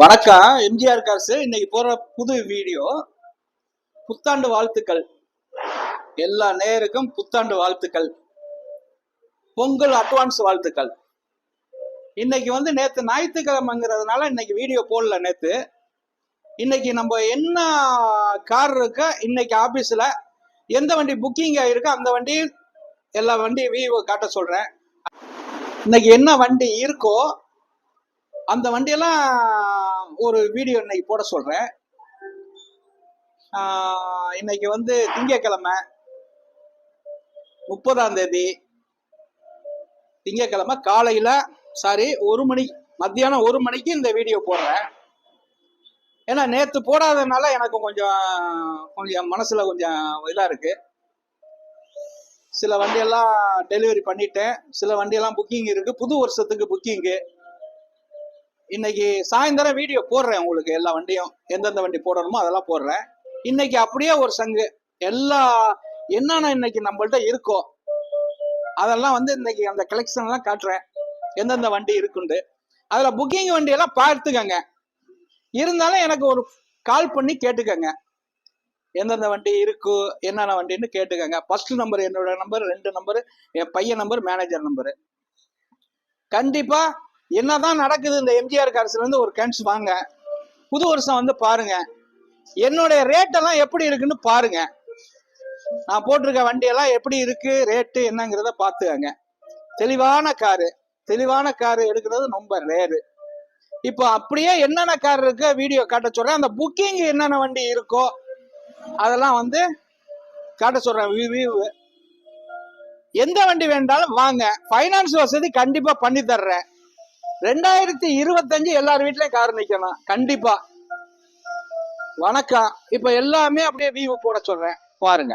வணக்கம். எம்ஜிஆர் காசு இன்னைக்கு போற புது வீடியோ. புத்தாண்டு வாழ்த்துக்கள். எல்லா நேருக்கும் புத்தாண்டு வாழ்த்துக்கள், பொங்கல் அட்வான்ஸ் வாழ்த்துக்கள். இன்னைக்கு நேத்து ஞாயிற்றுக்கிழமைங்கிறதுனால இன்னைக்கு வீடியோ போடல. நேத்து இன்னைக்கு நம்ம என்ன கார் இருக்க, இன்னைக்கு ஆபீஸ்ல எந்த வண்டி புக்கிங் ஆயிருக்கு அந்த வண்டி எல்லா வண்டியும் விவோ காட்ட சொல்றேன். இன்னைக்கு என்ன வண்டி இருக்கோ அந்த வண்டியெல்லாம் ஒரு வீடியோ இன்னைக்கு போட சொல்றேன். இன்னைக்கு திங்கக்கிழமை 30ஆம் தேதி திங்கக்கிழமை காலையில மத்தியானம் 1 மணிக்கு இந்த வீடியோ போடுறேன். ஏன்னா நேத்து போடாததுனால எனக்கு கொஞ்சம் மனசுல கொஞ்சம் இதா இருக்கு. சில வண்டியெல்லாம் டெலிவரி பண்ணிட்டேன், சில வண்டியெல்லாம் புக்கிங் இருக்கு, புது வருஷத்துக்கு புக்கிங்கு. இன்னைக்கு சாயந்தரம் வீடியோ போடுறேன் உங்களுக்கு. எல்லா வண்டியும் எந்தெந்த வண்டி போடணுமோ அதெல்லாம் போடுறேன். இன்னைக்கு அப்படியே ஒரு சங்கு எல்லா என்னென்ன இன்னைக்கு நம்மள்ட்ட இருக்கோ அதெல்லாம் இன்னைக்கு அந்த கலெக்ஷன் எல்லாம் காட்டுறேன், எந்தெந்த வண்டி இருக்குண்டு. அதுல புக்கிங் வண்டியெல்லாம் பார்த்துக்கங்க. இருந்தாலும் எனக்கு ஒரு கால் பண்ணி கேட்டுக்கங்க, எந்தெந்த வண்டி இருக்கு என்னென்ன வண்டின்னு கேட்டுக்கங்க. ஃபர்ஸ்ட் நம்பர் என்னோட நம்பர், 2 நம்பர் என் பையன் நம்பர், மேனேஜர் நம்பரு. கண்டிப்பா என்னதான் நடக்குது இந்த எம்ஜிஆர் கார்ஸ்ல இருந்து ஒரு கேன்ஸ் வாங்க. புது வருஷம் பாருங்க, என்னுடைய ரேட் எல்லாம் எப்படி இருக்குன்னு பாருங்க. நான் போட்டிருக்க வண்டி எல்லாம் எப்படி இருக்கு, ரேட்டு என்னங்கிறத பாத்துக்கங்க. தெளிவான காரு எடுக்கிறது ரொம்ப ரேரு. இப்போ அப்படியே என்னென்ன கார் இருக்கு வீடியோ காட்ட சொல்றேன். அந்த புக்கிங் என்னென்ன வண்டி இருக்கோ அதெல்லாம் காட்ட சொல்றேன். எந்த வண்டி வேண்டாலும் வாங்க, பைனான்ஸ் வசதி கண்டிப்பா பண்ணி தர்றேன். 2025 எல்லார் வீட்லயும் கார் நிக்கணும் கண்டிப்பா. வணக்கம். இப்ப எல்லாமே அப்படியே வியூ போட சொல்றேன் பாருங்க.